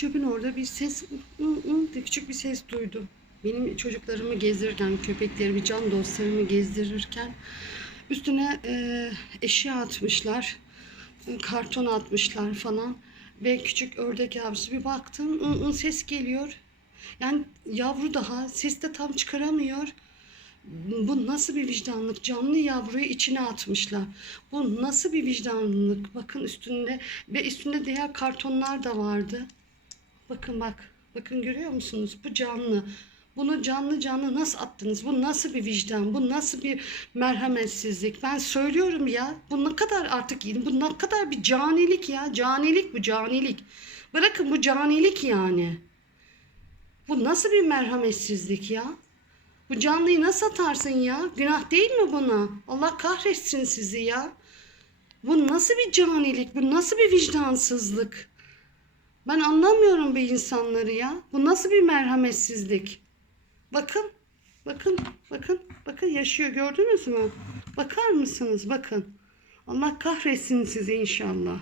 Çöpün orada bir ses, diye küçük bir ses duydum. Benim çocuklarımı gezdirirken, köpeklerimi, can dostlarımı gezdirirken üstüne e, eşya atmışlar, e, karton atmışlar falan. Ve küçük ördek yavrusu bir baktım, ı, ı ses geliyor. Yani yavru daha ses de tam çıkaramıyor. Bu nasıl bir vicdanlık? Canlı yavruyu içine atmışlar. Bu nasıl bir vicdanlılık? Bakın üstünde ve üstünde diğer kartonlar da vardı. Bakın bak. Bakın görüyor musunuz? Bu canlı. Bunu canlı canlı nasıl attınız? Bu nasıl bir vicdan? Bu nasıl bir merhametsizlik? Ben söylüyorum ya. Bu ne kadar artık bu ne kadar bir canilik ya. Canilik bu canilik. Bırakın bu canilik yani. Bu nasıl bir merhametsizlik ya? Bu canlıyı nasıl atarsın ya? Günah değil mi buna? Allah kahretsin sizi ya. Bu nasıl bir canilik? Bu nasıl bir vicdansızlık? Ben anlamıyorum bu insanları ya. Bu nasıl bir merhametsizlik? Bakın, bakın, bakın, bakın yaşıyor gördünüz mü? Bakar mısınız? Bakın. Allah kahretsin sizi inşallah.